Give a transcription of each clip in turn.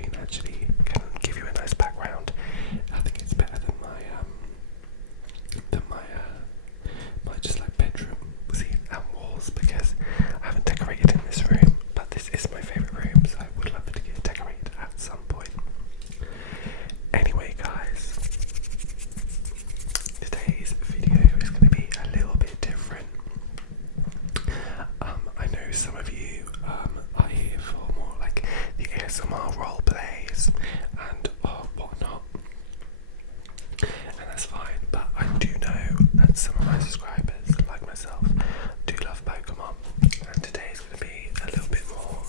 screen actually can give you a nice background. I think it's better than my just like bedroom and walls, because I haven't decorated in this room, but this is my favourite room, so I would love to get decorated at some point. Anyway guys, today's video is going to be a little bit different. I know some of you are here for more like the ASMR role plays and whatnot, and that's fine, but I do know that some of my subscribers, like myself, do love Pokemon, and today is going to be a little bit more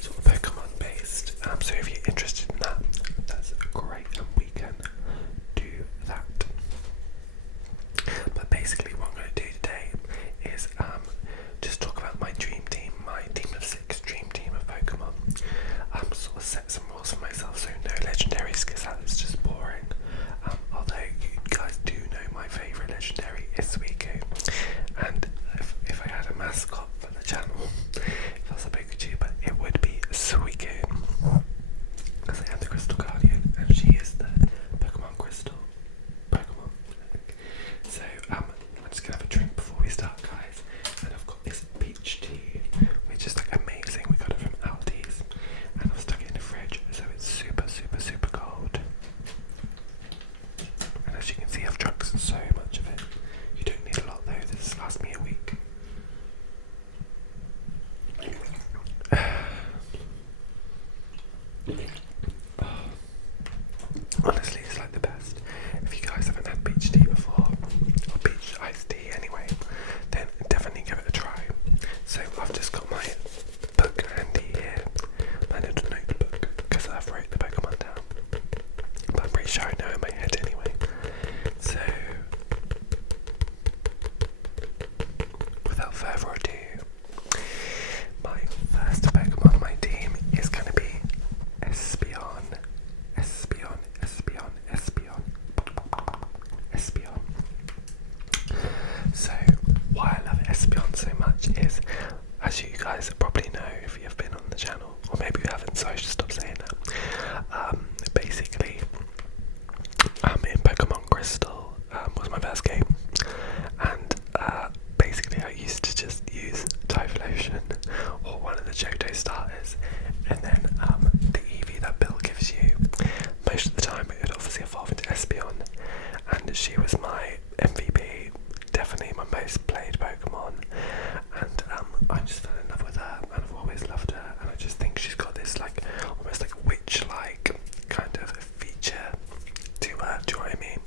sort of Pokemon based, so if you're interested in that, that's great, and we can do that. But basically what I'm going to do today is just talk about my dream team, my team of 6 dream team of Pokemon. Sort of set some rules for myself, so no legendaries, because that is just boring. Although you guys do know my favourite legendary is Suicune, and if I had a mascot for the channel, if I was a Pikachu, it would be Suicune, because I am the Crystal Guardian, and she is the Pokemon Crystal Pokemon. So I'm just gonna have a drink before we start, guys, and I've got this peach tea, which is like amazing. We got it from Aldi's, and I've stuck it in the fridge, so it's super, super, super cold. And as you can see, I've drunk so much of it. You don't need a lot though, this lasts me a week. Honestly, it's like the best. If you guys haven't had peach tea before, or peach iced tea anyway, then definitely give it a try. So I've just got my book handy here, my little notebook, because I've wrote the Pokemon down, but I'm pretty sure I know in my head anyway. So without further ado, my first Pokemon on my team is going to be Espeon. Espeon, Espeon, Espeon, Espeon. So why I love Espeon so much is, as you guys probably know if you've been on the channel, or maybe you haven't, so I should stop saying that. Basically, in Pokemon Crystal was my first game, and basically I used to just use Typhlosion or one of the Johto starters, and then the Eevee that Bill gives you, most of the time it would obviously evolve into Espeon, and she was my MVP, definitely my most played Pokemon, and I just fell in love with her, and I've always loved her, and I just think she's got this like almost like witch-like kind of feature to her. Do you know what I mean?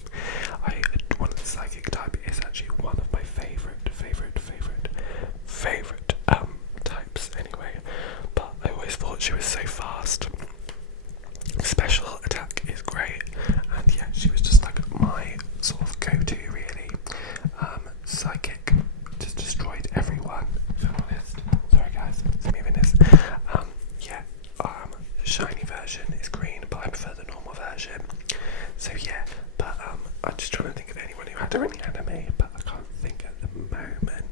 One of the psychic type is actually one of my favorite types anyway, but I always thought she was so fast. Special attack is great, and yeah, she was just like my sort of go-to really. Psychic just destroyed everyone, if I'm honest. Sorry guys, it's moving this. Shiny version is green, but I prefer the normal version. So yeah, but I'm just trying to think of anyone who had any anime, but I can't think at the moment.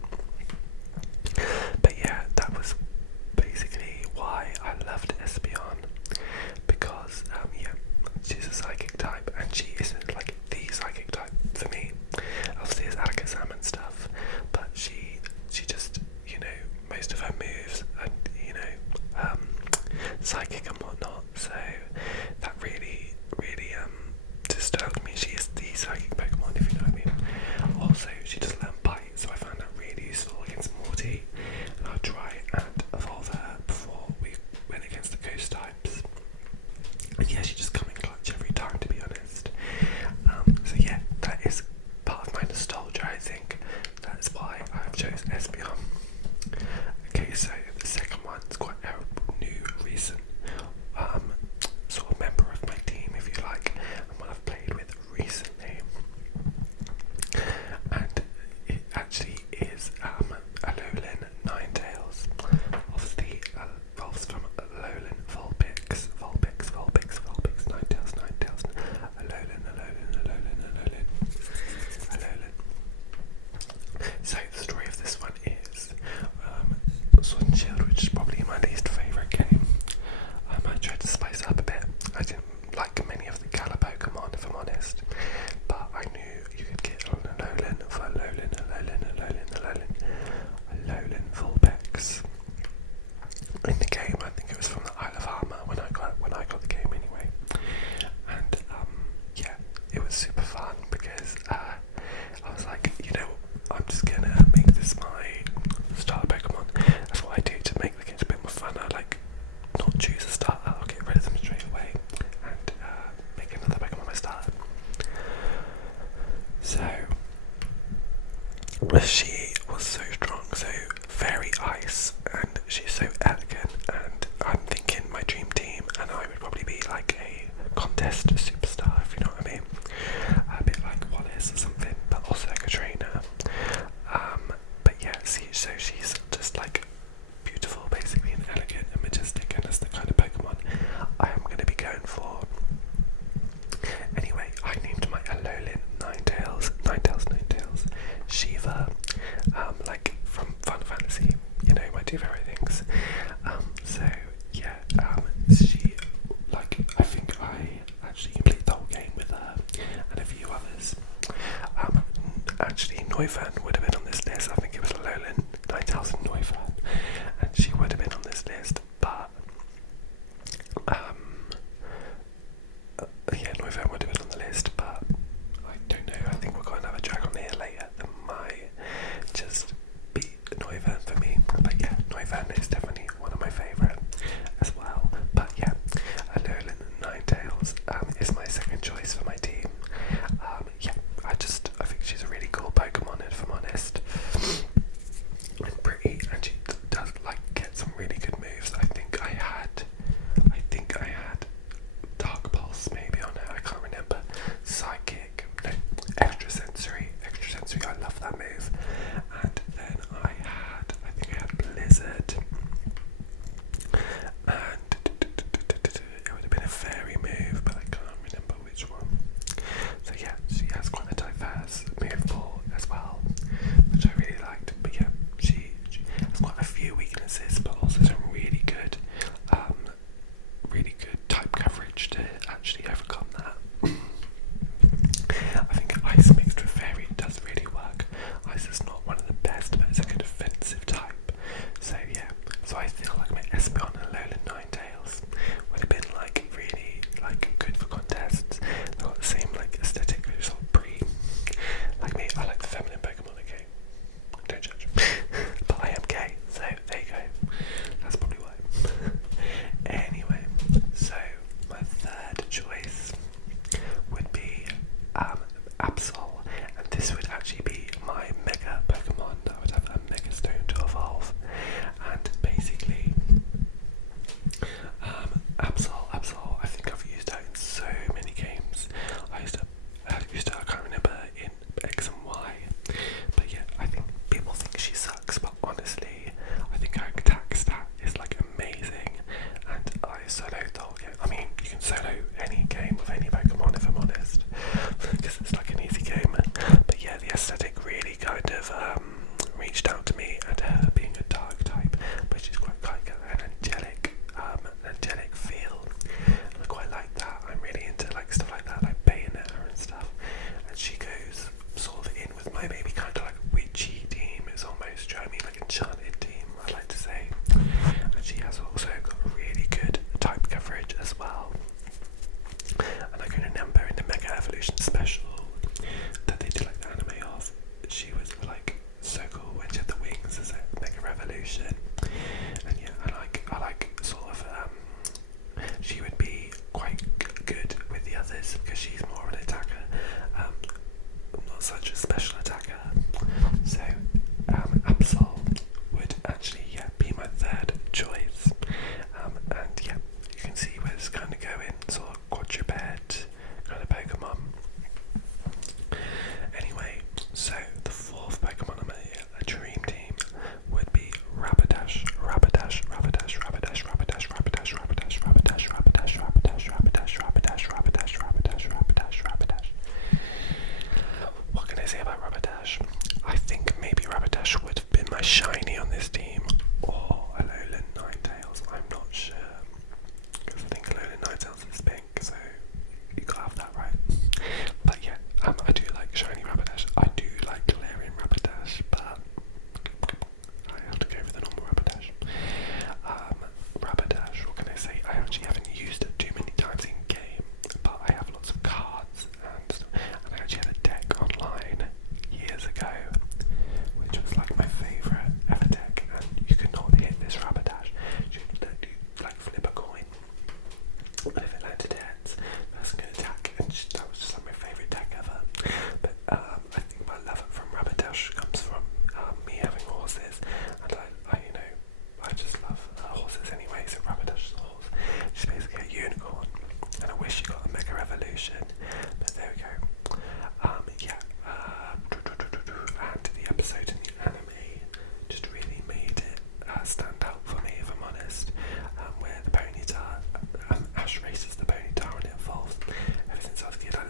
But yeah, that was basically why I loved Espeon, because yeah, she's a psychic type, and she isn't like the psychic type for me. Obviously there's Alakazam and stuff, but she just, you know, most of her moves and, you know, psychic and whatnot, so that really disturbed me. She is the psychic Pokemon, if you know what I mean. Also, she does learn bite, so I found that really useful against Morty, and I'll try and evolve her before we went against the ghost types. And yeah, she just come in clutch every time, to be honest. So yeah, that is part of my nostalgia, I think. That's why I've chosen Espeon. Okay, so the second one's quite a new, recent sort of member of my team, if you like, and one I've played with recently. And it actually is Alolan Ninetales. Obviously, evolves from Alolan Vulpix, Noivern would have been on this list. I think it was Alolan Ninetales and Noivern, and she would have been on this list, but yeah, Noivern would have been on the list, but I don't know. I think we've got another dragon here later that might just beat Noivern for me. But yeah, Noivern is definitely one of my favourite as well. But yeah, Alolan Ninetales is my second choice for my team. Yeah, I think she's a really cool Pokemon, if I'm honest. And pretty, and she does like get some really good moves. I think I had Dark Pulse maybe on her, I can't remember. Psychic, no, extra sensory, I love that move. And then I think I had Blizzard, and it would have been a fairy move, but I can't remember which one. So yeah, she has quite a diverse move pool as well, which I really liked. But yeah, she has quite a few weaknesses, but also some really good type coverage to actually overcome that. I think Ice mixed with Fairy does really work. Ice is not one of the best, but it's a good defensive type. So yeah, so I feel like my Espeon and Alolan Ninetales would have been like really like good for contests. They've got the same like aesthetic, which is sort of like me. I like the feminine Pokemon, okay? Don't judge. But I am gay, so there you go. That's probably why. Anyway, so my third choice would be Absol, and this would actually be my Mega Pokemon. I would have a Mega Stone to evolve, and basically Absol, I think I've used her in so many games. I used her, I can't remember, in X and Y, but yeah, I think people think she sucks, but honestly, I think her attack stat is like amazing, and I soloed the whole game. I mean, you can solo any game with any Pokemon, if I'm honest, because it's like an easy game. But yeah, the aesthetic really kind of reached out to me, and her being a dark type, but she's quite an angelic feel, and I quite like that. I'm really into like stuff like that, like Bayonetta and stuff, and she goes sort of in with my maybe kind of like witchy team. It's almost, do you know what I mean, like enchanted team, I like to say. And she has also got really good type coverage as well. And I can remember in the Mega Evolution special that they did like the anime of, she was like so cool when she had the wings as a Mega Evolution. And yeah, I like sort of she would be quite good with the others because she's more of an attacker, not such a special attacker. So Absol would actually be my third choice, and yeah, you can see where it's kind of going, sort of quadruped kind of Pokemon. Anyway, so the fourth Pokemon on my dream team would be Rapidash. What can I say about Rapidash? I think maybe Rapidash would have been my shiny on this team, or Alolan Ninetales. I'm not sure, because I think Alolan Ninetales is pink, so you gotta have that right. But yeah, I do like shiny Rapidash. I do like Galarian Rapidash, but I have to go for the normal Rapidash. Rapidash, what can I say? I actually haven't used it too many times in game, but I have lots of cards, and I actually had a deck online years ago, which was like my favourite ever deck, and you could not hit this Rapidash. You do like flip a coin, and if it landed heads, that's a good attack, and that was just like my favourite deck ever. But I think my love from Rapidash comes from me having horses, and I just love horses anyway, so Rapidash is a horse. She's basically a unicorn, and I wish she got a Mega Evolution, but there we go. And the episode in the anime just really made it stand out for me, if I'm honest, where the Ponyta, Ash races the Ponyta and it evolves. Ever since I was a kid, I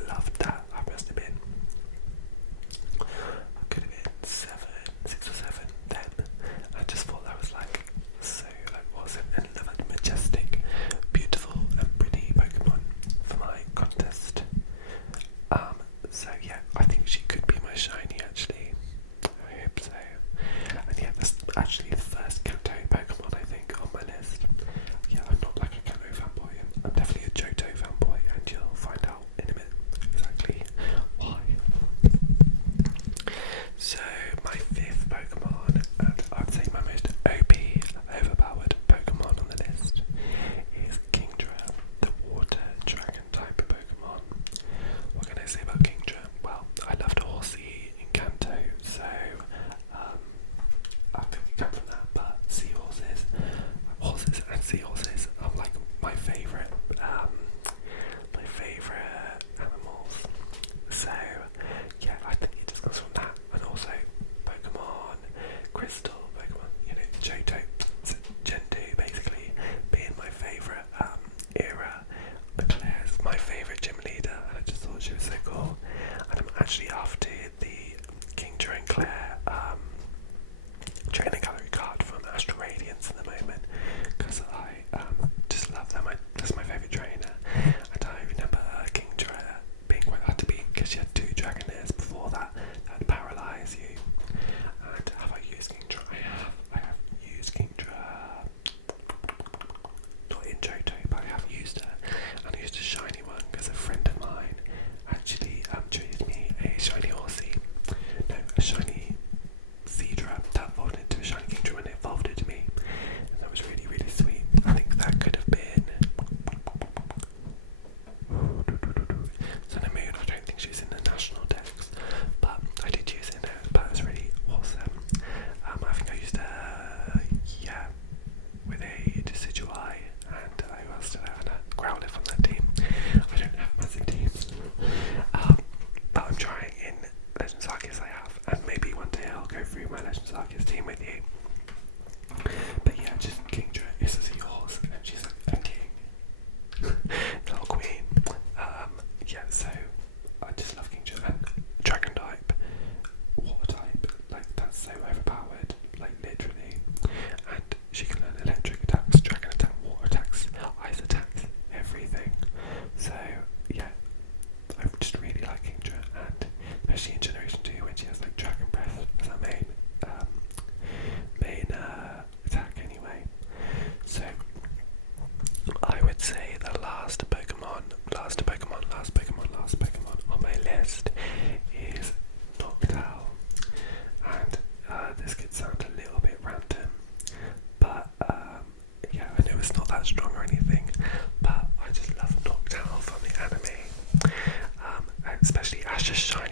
just shiny.